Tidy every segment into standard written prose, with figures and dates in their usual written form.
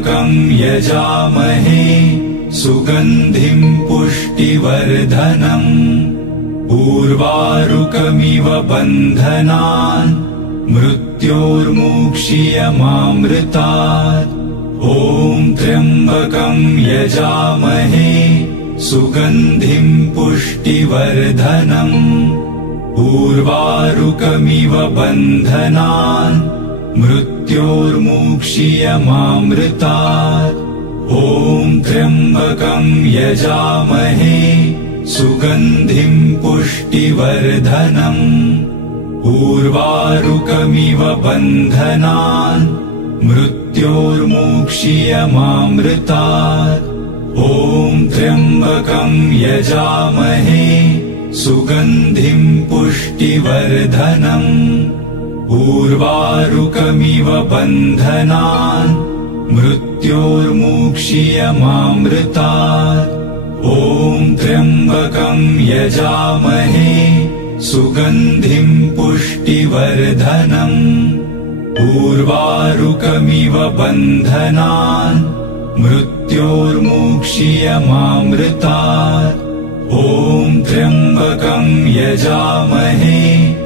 त्र्यम्बकं यजामहे सुगन्धिं पुष्टिवर्धनम् उर्वारुकमिव बन्धनान् मृत्योर्मुक्षीयमामृतात्। ॐ त्र्यम्बकं यजामहे सुगन्धिं पुष्टिवर्धनम् उर्वारुकमिव बन्धनान् मृत्योर्मुक्षीयमामृतात्। ॐ त्र्यम्बकं यजामहे सुगन्धिं पुष्टिवर्धनम् उर्वारुकमिव बन्धनान् मृत्योर्मुक्षीयमामृतात्। ॐ त्र्यम्बकं यजामहे सुगन्धिं पुष्टिवर्धनम् उर्वारुकमिव बन्धनान् मृत्योर्मुक्षीयमामृतात्। ॐ त्र्यम्बकं यजामहे सुगन्धिं पुष्टिवर्धनम् उर्वारुकमिव बन्धनान् मृत्योर्मुक्षीयमामृतात्। ॐ त्र्यम्बकं यजामहे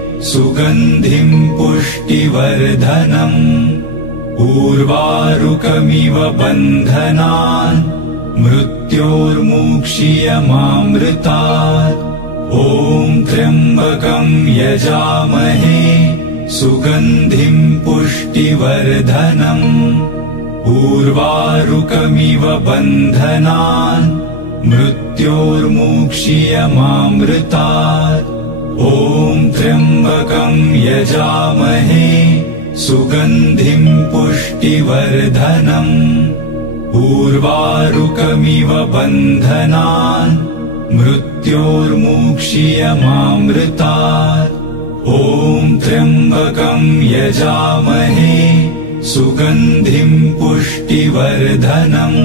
सुगन्धिं पुष्टिवर्धनम् उर्वारुकमिव बन्धनान् मृत्योर्मुक्षीयमामृतात्। ॐ त्र्यम्बकं यजामहे सुगन्धिं पुष्टिवर्धनम् उर्वारुकमिव बन्धनान् मृत्योर्मुक्षीयमामृतात्। ॐ त्र्यम्बकं यजामहे सुगन्धिं पुष्टिवर्धनम् उर्वारुकमिव बन्धनान् मृत्योर्मुक्षीयमामृतात्। ॐ त्र्यम्बकं यजामहे सुगन्धिं पुष्टिवर्धनम्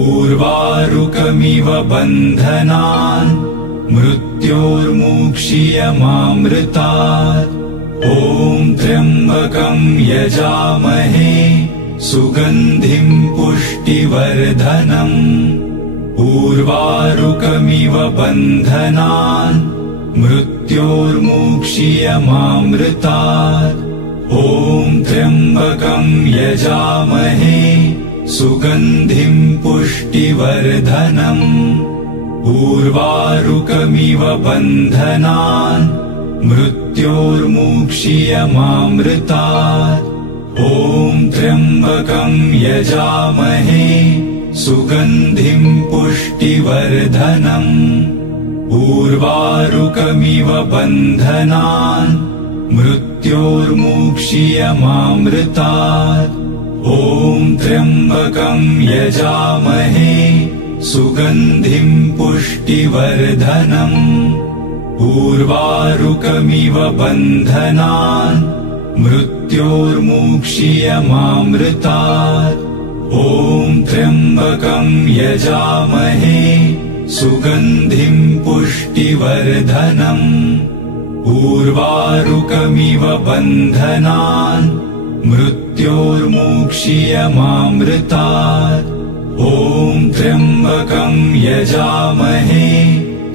उर्वारुकमिव बन्धनान् मृत्योर्मुक्षीयमामृतात्। ॐ त्र्यम्बकं यजामहे सुगन्धिं पुष्टिवर्धनम् उर्वारुकमिव बन्धनान् मृत्योर्मुक्षीयमामृतात्। ॐ त्र्यम्बकं यजामहे सुगन्धिं पुष्टिवर्धनम् उर्वारुकमिव बन्धनान् मृत्योर्मुक्षीयमामृतात्। ॐ त्र्यम्बकं यजामहे सुगन्धिं पुष्टिवर्धनम् उर्वारुकमिव बन्धनान् मृत्योर्मुक्षीयमामृतात्। ॐ त्र्यम्बकं यजामहे सुगन्धिं पुष्टिवर्धनम् उर्वारुकमिव बन्धनान् मृत्योर्मुक्षीयमामृतात्। ॐ त्र्यम्बकं यजामहे सुगन्धिं पुष्टिवर्धनम् उर्वारुकमिव बन्धनान् मृत्योर्मुक्षीयमामृतात्। ॐ त्र्यम्बकं यजामहे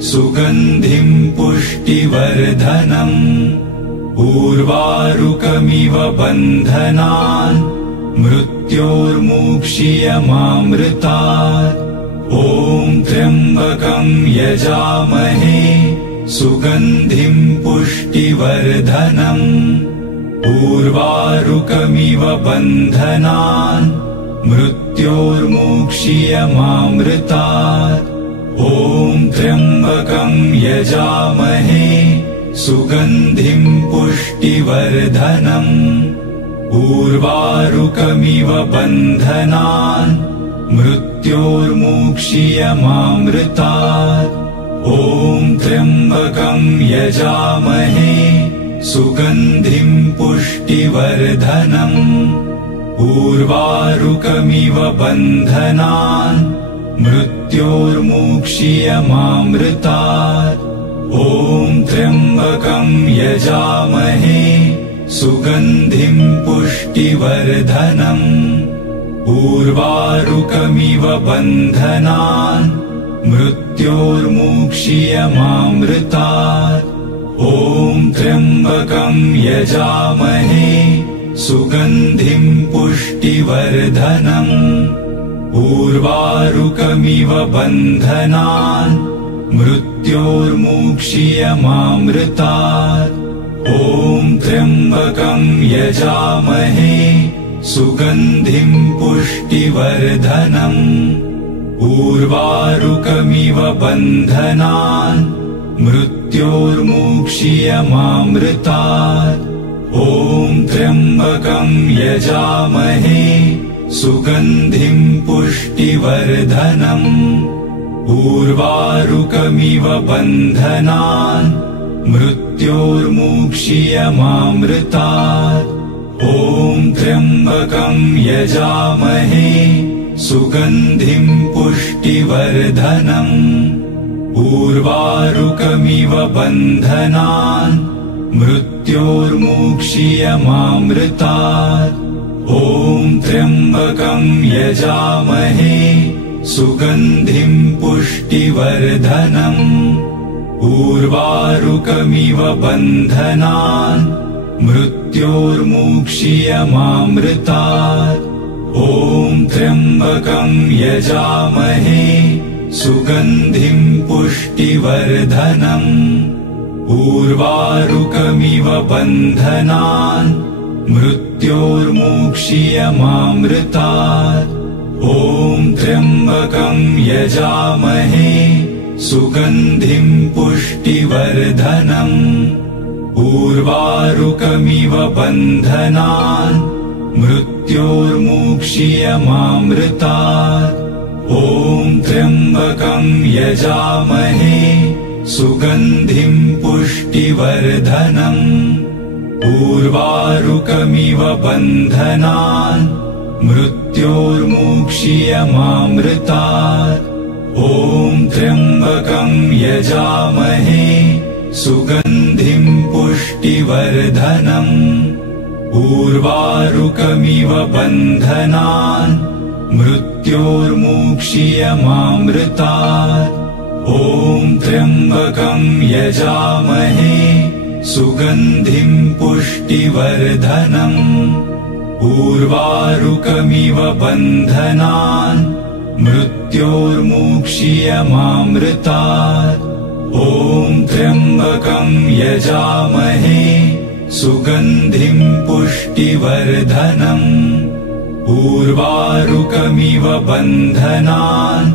सुगन्धिं पुष्टिवर्धनम् उर्वारुकमिव बन्धनान् मृत्योर्मुक्षीयमामृतात्। ॐ त्र्यम्बकं यजामहे सुगन्धिं पुष्टिवर्धनम् उर्वारुकमिव बन्धनान् मृत्योर्मुक्षीयमामृतात्। ॐ त्र्यम्बकं यजामहे सुगन्धिं पुष्टिवर्धनम् उर्वारुकमिव बन्धनान् मृत्योर्मुक्षीयमामृतात्। ॐ त्र्यम्बकं यजामहे सुगन्धिं पुष्टिवर्धनम् उर्वारुकमिव बन्धनान् मृत्योर्मुक्षीयमामृतात्। ॐ त्र्यम्बकं यजामहे सुगन्धिं पुष्टिवर्धनम् उर्वारुकमिव बन्धनान् मृत्योर्मुक्षीयमामृतात्। ॐ त्र्यम्बकं यजामहे सुगन्धिं पुष्टिवर्धनम्। उर्वारुकमिव बन्धनान् मृत्योर्मुक्षीयमामृतात्। ॐ त्र्यम्बकं यजामहे सुगन्धिं पुष्टिवर्धनम्। उर्वारुकमिव बन्धनान् मृत्योर्मुक्षीयमामृतात्। ॐ त्र्यम्बकं यजामहे सुगन्धिं पुष्टिवर्धनम्। उर्वारुकमिव बन्धनान् मृत्योर्मुक्षीयमामृतात्। ॐ त्र्यम्बकं यजामहे सुगन्धिं पुष्टिवर्धनम्। उर्वारुकमिव बन्धनान् मृत्योर्मुक्षीयमामृतात्। ॐ त्र्यम्बकं यजामहे सुगन्धिं पुष्टिवर्धनम्। उर्वारुकमिव बन्धनान् मृत्योर्मुक्षीयमामृतात्। ॐ त्र्यम्बकं यजामहे सुगन्धिं पुष्टिवर्धनम्। उर्वारुकमिव बन्धनान् मृत्योर्मुक्षीयमामृतात्। ॐ त्र्यम्बकं यजामहे सुगन्धिं पुष्टिवर्धनम्। उर्वारुकमिव बन्धनान् मृत्योर्मुक्षीयमामृतात्। ॐ त्र्यम्बकं यजामहे सुगन्धिं पुष्टिवर्धनम्। उर्वारुकमिव बन्धनान् मृत्योर्मुक्षीयमामृतात्। ॐ त्र्यम्बकं यजामहे सुगन्धिं पुष्टिवर्धनम्। उर्वारुकमिव बन्धनान् मृत्योर्मुक्षीयमामृतात्। ॐ त्र्यम्बकं यजामहे सुगन्धिं पुष्टिवर्धनम्। उर्वारुकमिव बन्धनान् मृत्योर्मुक्षीयमामृतात्। ॐ त्र्यम्बकं यजामहे सुगन्धिं पुष्टिवर्धनम्। उर्वारुकमिव बन्धनान्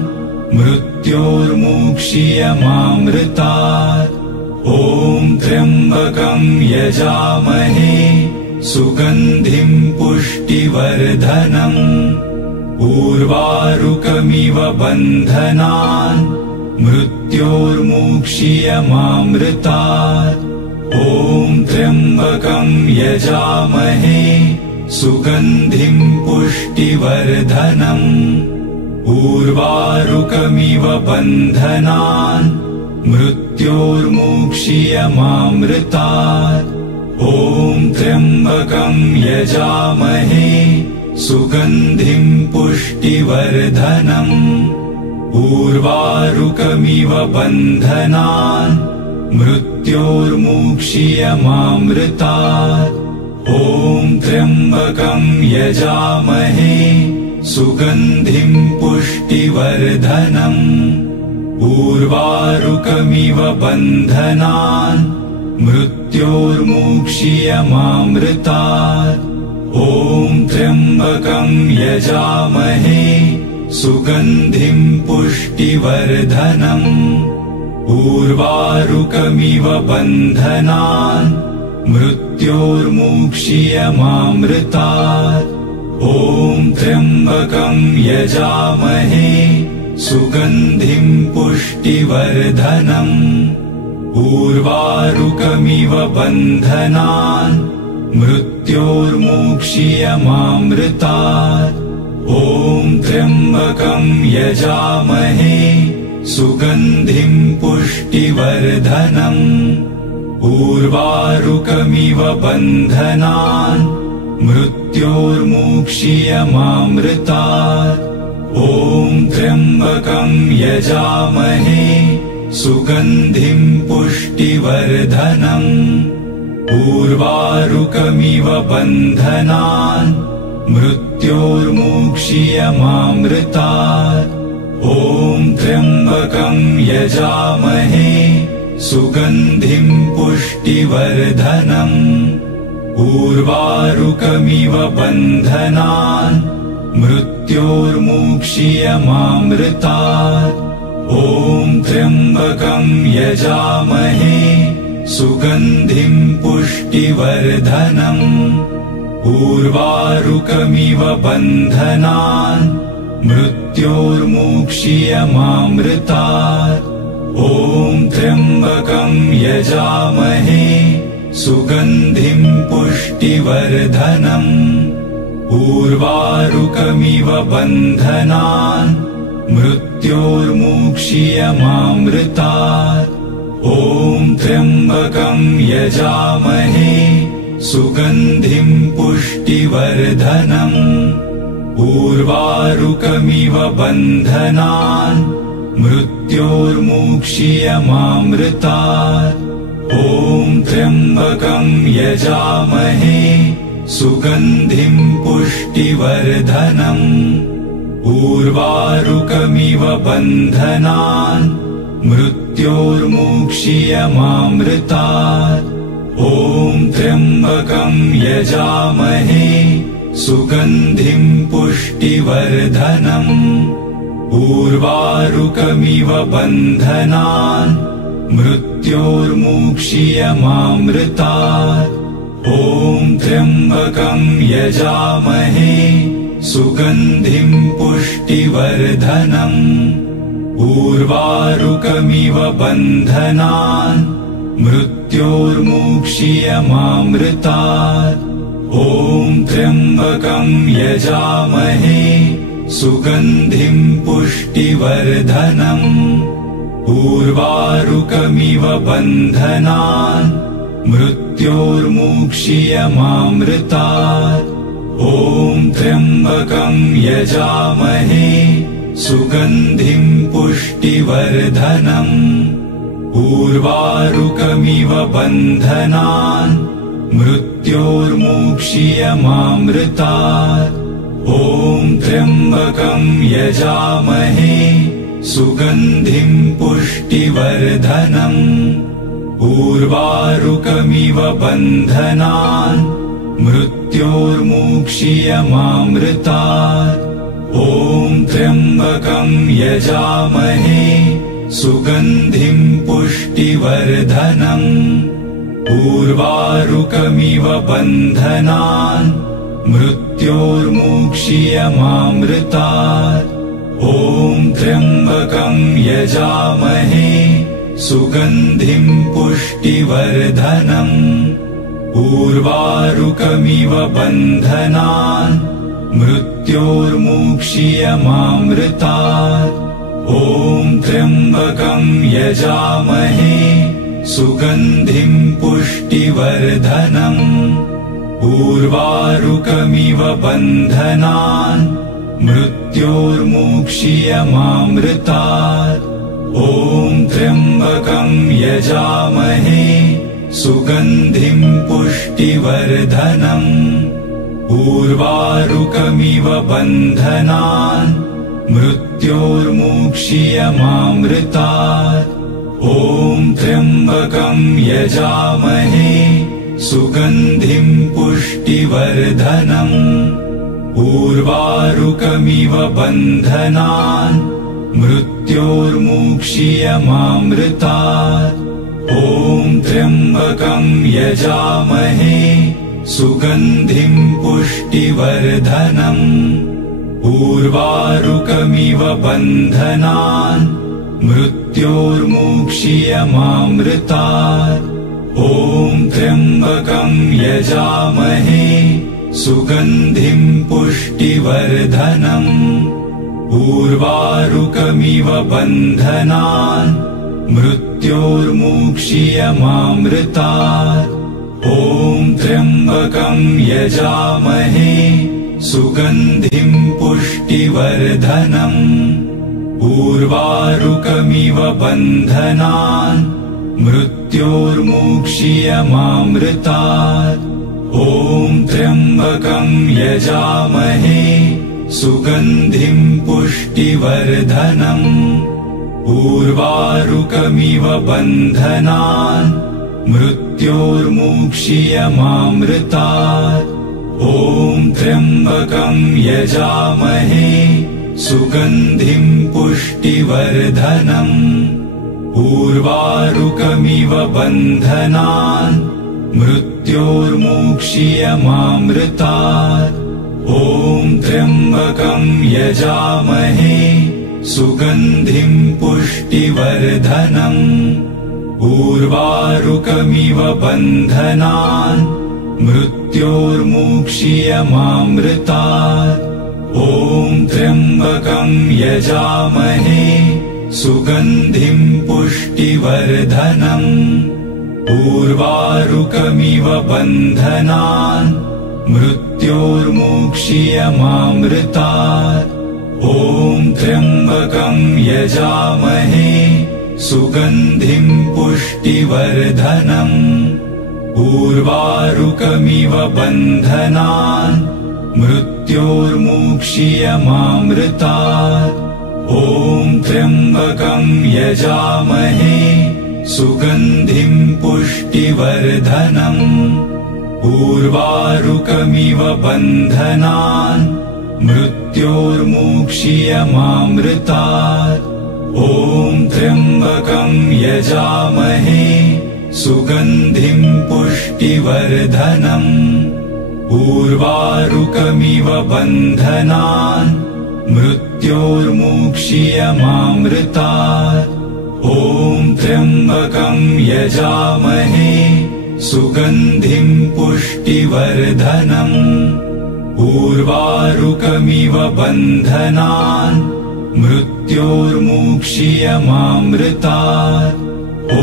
मृत्योर्मुक्षीयमामृतात्। ॐ त्र्यम्बकं यजामहे सुगन्धिं पुष्टिवर्धनम्। उर्वारुकमिव बन्धनान् मृत्योर्मुक्षीयमामृतात्। ॐ त्र्यम्बकं यजामहे सुगन्धिं पुष्टिवर्धनम्। उर्वारुकमिव बन्धनान् मृत्योर्मुक्षीयमामृतात्। ॐ त्र्यम्बकं यजामहे सुगन्धिं पुष्टिवर्धनम्। उर्वारुकमिव बन्धनान् मृत्योर्मुक्षीयमामृतात्। ॐ त्र्यम्बकं यजामहे सुगन्धिं पुष्टिवर्धनम्। उर्वारुकमिव बन्धनान् मृत्योर्मुक्षीयमामृतात्। ॐ त्र्यम्बकं यजामहे सुगन्धिं पुष्टिवर्धनम्। उर्वारुकमिव बन्धनान् मृत्योर्मुक्षीयमामृतात्। ॐ त्र्यम्बकं यजामहे सुगन्धिं पुष्टिवर्धनम्। उर्वारुकमिव बन्धनान् मृत्योर्मुक्षीयमामृतात्। ॐ त्र्यम्बकं यजामहे सुगन्धिं पुष्टिवर्धनम्। उर्वारुकमिव बन्धनान् मृत्योर्मुक्षीयमामृतात्। ॐ त्र्यम्बकं यजामहे सुगन्धिं पुष्टिवर्धनम्। उर्वारुकमिव बन्धनान् मृत्योर्मुक्षीयमामृतात्। ॐ त्र्यम्बकं यजामहे सुगन्धिं पुष्टिवर्धनम्। उर्वारुकमिव बन्धनान् मृत्योर्मुक्षीयमामृतात्। ॐ त्र्यम्बकं यजामहे सुगन्धिं पुष्टिवर्धनम्। उर्वारुकमिव बन्धनान् मृत्योर्मुक्षीयमामृतात्। ॐ त्र्यम्बकं यजामहे सुगन्धिं पुष्टिवर्धनम्। उर्वारुकमिव बन्धनान् मृत्योर्मुक्षीयमामृतात्। ॐ त्र्यम्बकं यजामहे सुगन्धिं पुष्टिवर्धनम्। उर्वारुकमिव बन्धनान् मृत्योर्मुक्षीयमामृतात्। ॐ त्र्यम्बकं यजामहे सुगन्धिं पुष्टिवर्धनम्। उर्वारुकमिव बन्धनान् मृत्योर्मुक्षीयमामृतात्। ॐ त्र्यम्बकं यजामहे सुगन्धिं पुष्टिवर्धनम्। उर्वारुकमिव बन्धनान् मृत्योर्मुक्षीयमामृतात्। ॐ त्र्यम्बकं यजामहे सुगन्धिं पुष्टिवर्धनम्। उर्वारुकमिव बन्धनान् मृत्योर्मुक्षीयमामृतात्। ॐ त्र्यम्बकं यजामहे सुगन्धिं पुष्टिवर्धनम्। उर्वारुकमिव बन्धनान् मृत्योर्मुक्षीयमामृतात्। ॐ त्र्यम्बकं यजामहे सुगन्धिं पुष्टिवर्धनम्। उर्वारुकमिव बन्धनान् मृत्योर्मुक्षीयमामृतात्। ॐ त्र्यम्बकं यजामहे सुगन्धिं पुष्टिवर्धनम्। उर्वारुकमिव बन्धनान् मृत्योर्मुक्षीयमामृतात्। ॐ त्र्यम्बकं यजामहे सुगन्धिं पुष्टिवर्धनम्। उर्वारुकमिव बन्धनान् मृत्योर्मुक्षीयमामृतात्। ॐ त्र्यम्बकं यजामहे सुगन्धिं पुष्टिवर्धनम्। उर्वारुकमिव बन्धनान् मृत्योर्मुक्षीयमामृतात्। ॐ त्र्यम्बकं यजामहे सुगन्धिं पुष्टिवर्धनम्। उर्वारुकमिव बन्धनान् मृत्योर्मुक्षीयमामृतात्। ॐ त्र्यम्बकं यजामहे सुगन्धिं पुष्टिवर्धनम्। उर्वारुकमिव बन्धनान् मृत्योर्मुक्षीयमामृतात्। ॐ त्र्यम्बकं यजामहे सुगन्धिं पुष्टिवर्धनम्। उर्वारुकमिव बन्धनान् मृत्योर्मुक्षीयमामृतात्। ॐ त्र्यम्बकं यजामहे सुगन्धिं पुष्टिवर्धनम्। उर्वारुकमिव बन्धनान् मृत्योर्मुक्षीयमामृतात्। ॐ त्र्यम्बकं यजामहे सुगन्धिं पुष्टिवर्धनम्। उर्वारुकमिव बन्धनान् मृत्योर्मुक्षीयमामृतात्। ॐ त्र्यम्बकं यजामहे सुगन्धिं पुष्टिवर्धनम् उर्वारुकमिव बन्धनान् मृत्योर्मुक्षीयमामृतात् ॐ त्र्यम्बकं यजामहे सुगन्धिं पुष्टिवर्धनम् उर्वारुकमिव बन्धनान् मृत्योर्मुक्षीयमामृतात् ॐ त्र्यम्बकं यजामहे सुगन्धिं पुष्टिवर्धनम् उर्वारुकमिव बन्धनान् मृत्योर्मुक्षीयमामृतात् ॐ त्र्यम्बकं यजामहे सुगन्धिं पुष्टिवर्धनम् उर्वारुकमिव बन्धनान् मृत्योर्मुक्षीयमामृतात् ॐ त्र्यम्बकं यजामहे सुगन्धिं पुष्टिवर्धनम् उर्वारुकमिव बन्धनान् मृत्योर्मुक्षीयमामृतात् ॐ त्र्यम्बकं यजामहे सुगन्धिं पुष्टिवर्धनम् उर्वारुकमिव बन्धनान् मृत्योर्मुक्षीयमामृतात् ॐ त्र्यम्बकं यजामहे सुगन्धिं पुष्टिवर्धनम् उर्वारुकमिव बन्धनान् मृत्योर्मुक्षीयमामृतात् ॐ त्र्यम्बकं यजामहे सुगन्धिं पुष्टिवर्धनम् उर्वारुकमिव बन्धनान् मृत्योर्मुक्षीयमामृतात् ॐ त्र्यम्बकं यजामहे सुगन्धिं पुष्टिवर्धनम् उर्वारुकमिव बन्धनान् मृत्योर्मुक्षीयमामृतात् ॐ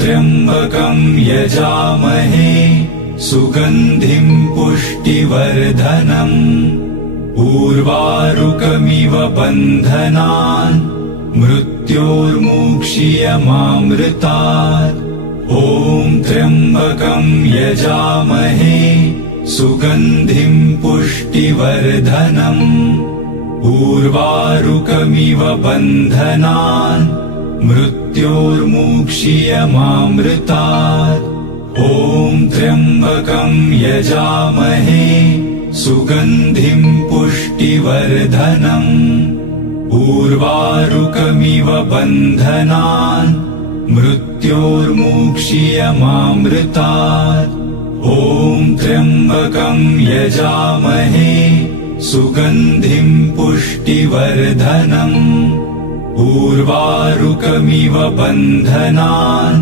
त्र्यम्बकं यजामहे सुगन्धिं पुष्टिवर्धनम् उर्वारुकमिव बन्धनान् मृत्योर्मुक्षीयमामृतात् ॐ त्र्यम्बकं यजामहे सुगन्धिं पुष्टिवर्धनम् उर्वारुकमिव बन्धनान् मृत्योर्मुक्षीयमामृतात् ॐ त्र्यम्बकं यजामहे सुगन्धिं पुष्टिवर्धनम् उर्वारुकमिव बन्धनान् मृत्योर्मुक्षीयमामृतात् ॐ त्र्यम्बकं यजामहे सुगन्धिं पुष्टिवर्धनम् उर्वारुकमिव बन्धनान्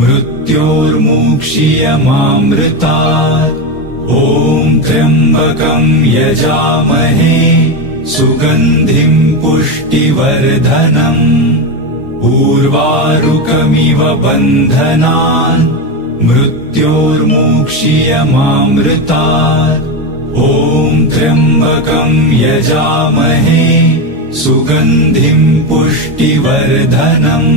मृत्योर्मुक्षीयमामृतात् ॐ त्र्यम्बकं यजामहे सुगन्धिं पुष्टिवर्धनम् उर्वारुकमिव बन्धनान् मृत्योर्मुक्षीयमामृतात् ॐ त्र्यम्बकं यजामहे सुगन्धिं पुष्टिवर्धनम्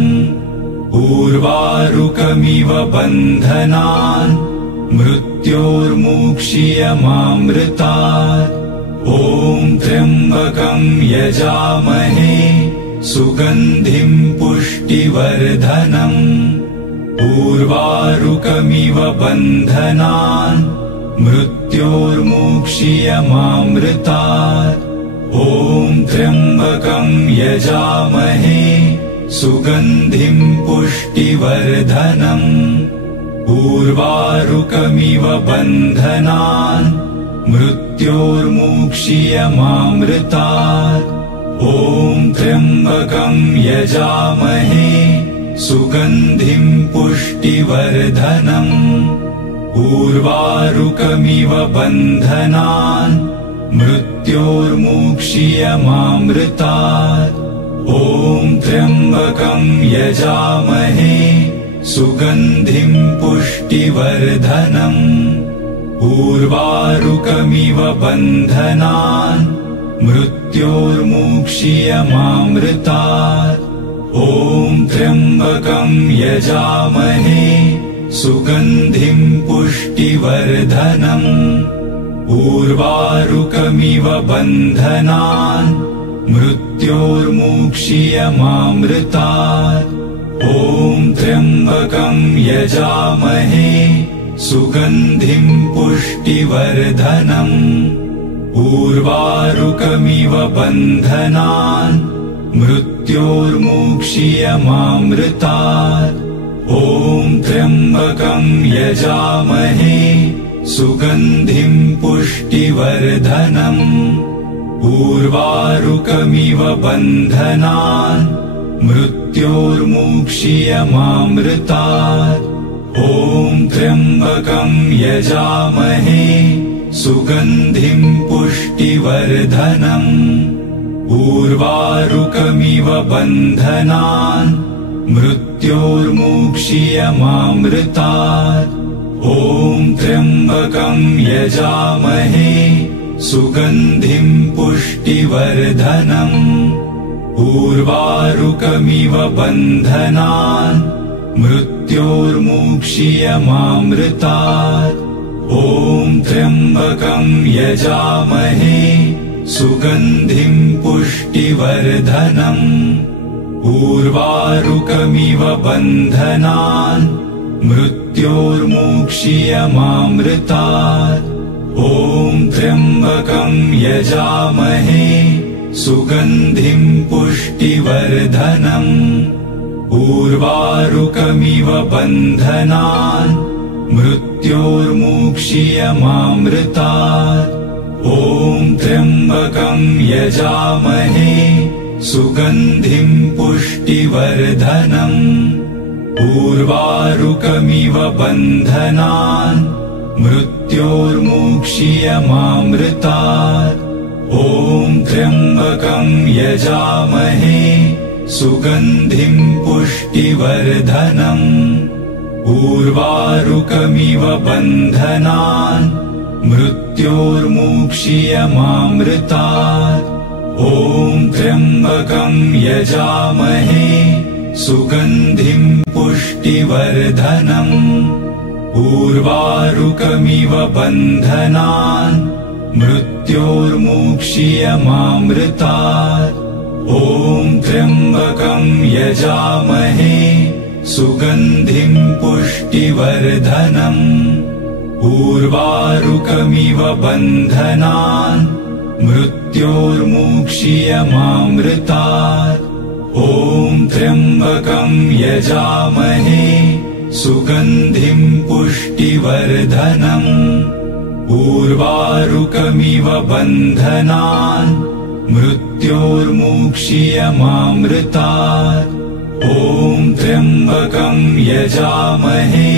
उर्वारुकमिव बन्धनान् मृत्योर्मुक्षीयमामृतात् ॐ त्र्यम्बकं यजामहे सुगन्धिं पुष्टिवर्धनम् उर्वारुकमिव बन्धनान् मृत्योर्मुक्षीयमामृतात् ॐ त्र्यम्बकं यजामहे सुगन्धिं पुष्टिवर्धनम् उर्वारुकमिव बन्धनान् मृत्योर्मुक्षीयमामृतात् ॐ त्र्यम्बकं यजामहे सुगन्धिं पुष्टिवर्धनम् उर्वारुकमिव बन्धनान् मृत्योर्मुक्षीयमामृतात् ॐ त्र्यम्बकं यजामहे सुगन्धिं पुष्टिवर्धनम् उर्वारुकमिव बन्धनान् मृत्योर्मुक्षीयमामृतात् ॐ त्र्यम्बकं यजामहे सुगन्धिं पुष्टिवर्धनम् उर्वारुकमिव बन्धनान् मृत्योर्मुक्षीयमामृतात् ॐ त्र्यम्बकं यजामहे सुगन्धिं पुष्टिवर्धनम् उर्वारुकमिव बन्धनान् मृत्योर्मुक्षीयमामृतात् ॐ त्र्यम्बकं यजामहे सुगन्धिं पुष्टिवर्धनम् उर्वारुकमिव बन्धनान् मृत्योर्मुक्षीयमामृतात् ॐ त्र्यम्बकं यजामहे सुगन्धिं पुष्टिवर्धनम् उर्वारुकमिव बन्धनान् मृत्योर्मुक्षीयमामृतात् ॐ त्र्यम्बकं यजामहे सुगन्धिं पुष्टिवर्धनम् उर्वारुकमिव बन्धनान् मृत्योर्मुक्षीयमामृतात् ॐ त्र्यम्बकं यजामहे सुगन्धिं पुष्टिवर्धनम् उर्वारुकमिव बन्धनान् मृत्योर्मुक्षीयमामृतात् ॐ त्र्यम्बकं यजामहे सुगन्धिं पुष्टिवर्धनम् उर्वारुकमिव बन्धनान् मृत्योर्मुक्षीयमामृतात् ॐ त्र्यम्बकं यजामहे सुगन्धिं पुष्टिवर्धनम् उर्वारुकमिव बन्धनान् मृत्योर्मुक्षीयमामृतात् ॐ त्र्यम्बकं यजामहे सुगन्धिं पुष्टिवर्धनम् उर्वारुकमिव बन्धनान् मृत्योर्मुक्षीयमामृतात् ॐ त्र्यम्बकं यजामहे सुगन्धिं पुष्टिवर्धनम् उर्वारुकमिव बन्धनान् मृत्योर्मुक्षीयमामृतात् ॐ त्र्यम्बकं यजामहे सुगन्धिं पुष्टिवर्धनम् उर्वारुकमिव बन्धनान् मृत्योर्मुक्षीयमामृतात् ॐ त्र्यम्बकं यजामहे सुगन्धिं पुष्टिवर्धनम् उर्वारुकमिव बन्धनान् मृत्योर्मुक्षीयमामृतात् ॐ त्र्यम्बकं यजामहे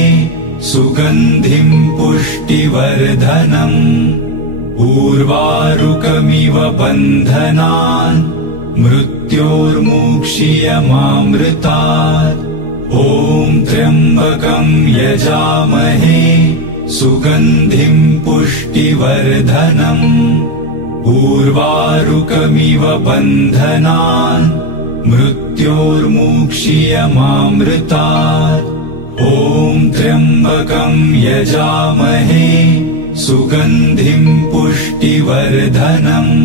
सुगन्धिं पुष्टिवर्धनम् उर्वारुकमिव बन्धनान् मृत्योर्मुक्षीयमामृतात् ॐ त्र्यम्बकं यजामहे सुगन्धिं पुष्टिवर्धनम् उर्वारुकमिव बन्धनान् मृत्योर्मुक्षीयमामृतात् ॐ त्र्यम्बकं यजामहे सुगन्धिं पुष्टिवर्धनम्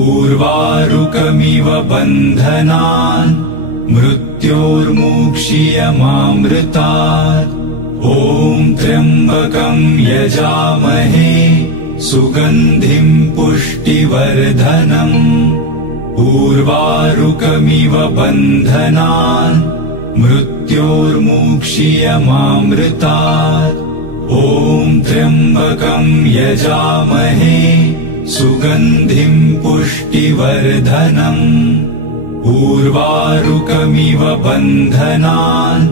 उर्वारुकमिव बन्धनान् मृत्योर्मुक्षीयमामृतात् ॐ त्र्यम्बकं यजामहे सुगन्धिं पुष्टिवर्धनम् उर्वारुकमिव बन्धनान् मृत्योर्मुक्षीयमामृतात् ॐ त्र्यम्बकं यजामहे सुगन्धिं पुष्टिवर्धनम् उर्वारुकमिव बन्धनान्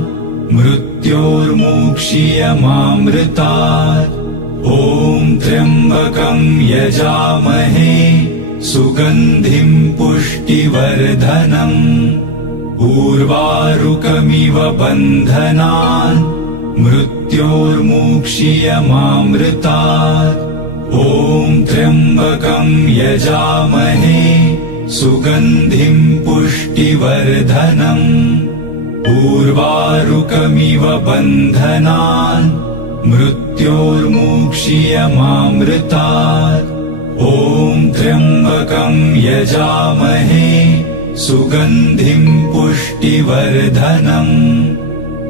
मृत्योर्मुक्षीयमामृतात् ॐ त्र्यम्बकं यजामहे सुगन्धिं पुष्टिवर्धनम् उर्वारुकमिव बन्धनान् मृत्योर्मुक्षीयमामृतात्। ॐ त्र्यम्बकं यजामहे सुगन्धिं पुष्टिवर्धनम्। उर्वारुकमिव बन्धनान् मृत्योर्मुक्षीयमामृतात्। ॐ त्र्यम्बकं यजामहे सुगन्धिं पुष्टिवर्धनम्।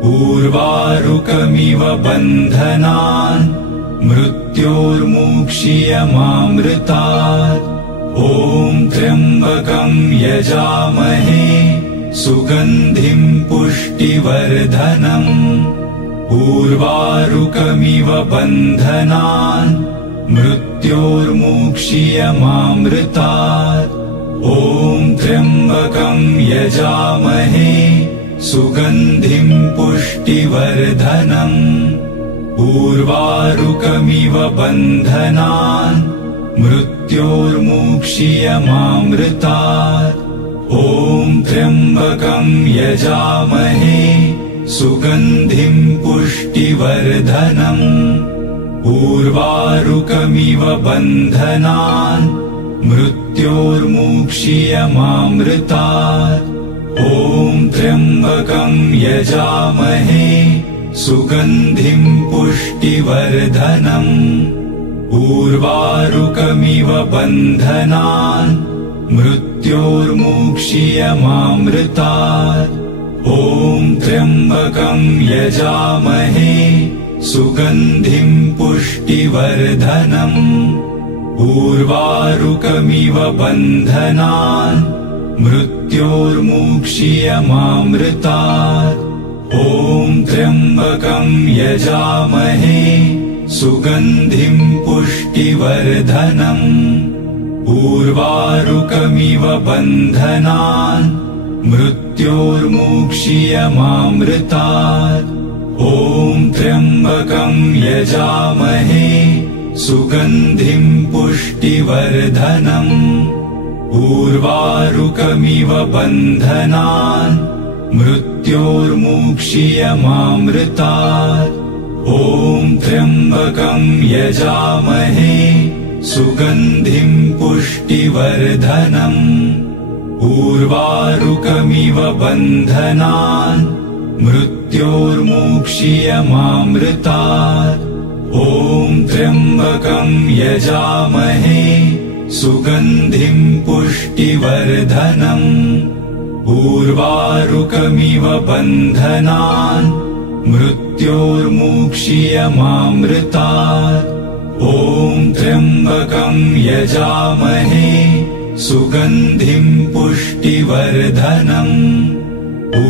उर्वारुकमिव बन्धनान् मृत्योर्मुक्षीयमामृतात्। ॐ त्र्यम्बकं यजामहे सुगन्धिं पुष्टिवर्धनम्। उर्वारुकमिव बन्धनान् मृत्योर्मुक्षीयमामृतात्। ॐ त्र्यम्बकं यजामहे सुगन्धिं पुष्टिवर्धनम्। उर्वारुकमिव बन्धनान् मृत्योर्मुक्षीयमामृतात्। ॐ त्र्यम्बकं यजामहे सुगन्धिं पुष्टिवर्धनम्। उर्वारुकमिव बन्धनान् मृत्योर्मुक्षीयमामृतात्। ॐ त्र्यम्बकं यजामहे सुगन्धिं पुष्टिवर्धनम्। उर्वारुकमिव बन्धनान् मृत्योर्मुक्षीयमामृतात्। ॐ त्र्यम्बकं यजामहे सुगन्धिं पुष्टिवर्धनम्। उर्वारुकमिव बन्धनान् मृत्योर्मुक्षीयमामृतात्। ॐ त्र्यम्बकं यजामहे सुगन्धिं पुष्टिवर्धनम्। उर्वारुकमिव बन्धनान् मृत्योर्मुक्षीयमामृतात्। ॐ त्र्यम्बकं यजामहे सुगन्धिं पुष्टिवर्धनम्। उर्वारुकमिव बन्धनान् मृत्योर्मुक्षीयमामृतात्। ॐ त्र्यम्बकं यजामहे सुगन्धिं पुष्टिवर्धनम्। उर्वारुकमिव बन्धनान् मृत्योर्मुक्षीयमामृतात्। ॐ त्र्यम्बकं यजामहे सुगन्धिं पुष्टिवर्धनम्। उर्वारुकमिव बन्धनान् मृत्योर्मुक्षीयमामृतात्। ॐ त्र्यम्बकं यजामहे सुगन्धिं पुष्टिवर्धनम्।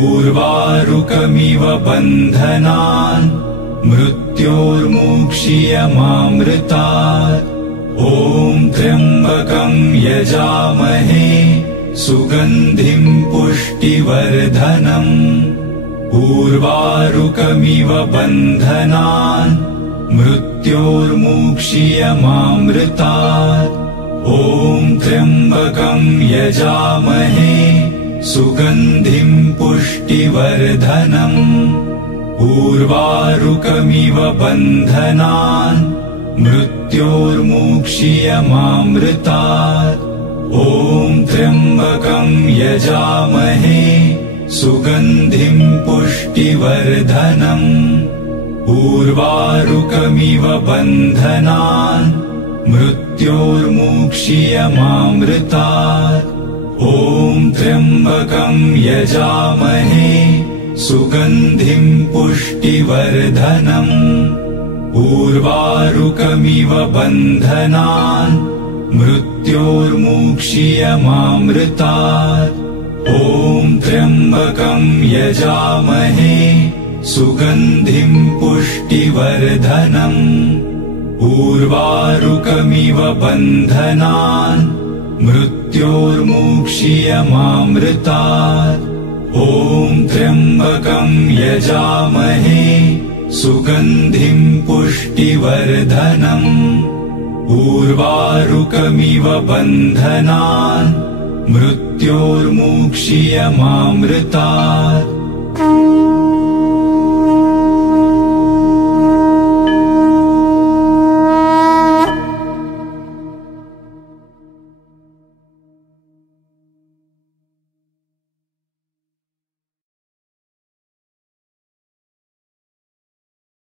उर्वारुकमिव बन्धनान् मृत्योर्मुक्षीयमामृतात्। ॐ त्र्यम्बकं यजामहे सुगन्धिं पुष्टिवर्धनम्। उर्वारुकमिव बन्धनान् मृत्योर्मुक्षीयमामृतात्। ॐ त्र्यम्बकं यजामहे सुगन्धिं पुष्टिवर्धनम्। उर्वारुकमिव बन्धनान् मृत्योर्मुक्षीयमामृतात्। ॐ त्र्यम्बकं यजामहे सुगन्धिं पुष्टिवर्धनम्। उर्वारुकमिव बन्धनान् मृत्योर्मुक्षीयमामृतात्। ॐ त्र्यम्बकं यजामहे सुगन्धिं पुष्टिवर्धनम्। उर्वारुकमिव बन्धनान् मृत्योर्मुक्षीयमामृतात्। ॐ त्र्यम्बकं यजामहे सुगन्धिं पुष्टिवर्धनम्। उर्वारुकमिव बन्धनान् मृत्योर्मुक्षीयमामृतात्। ॐ त्र्यम्बकं यजामहे सुगन्धिं पुष्टिवर्धनम्। उर्वारुकमिव बन्धनान् मृत्योर्मुक्षीयमामृतात्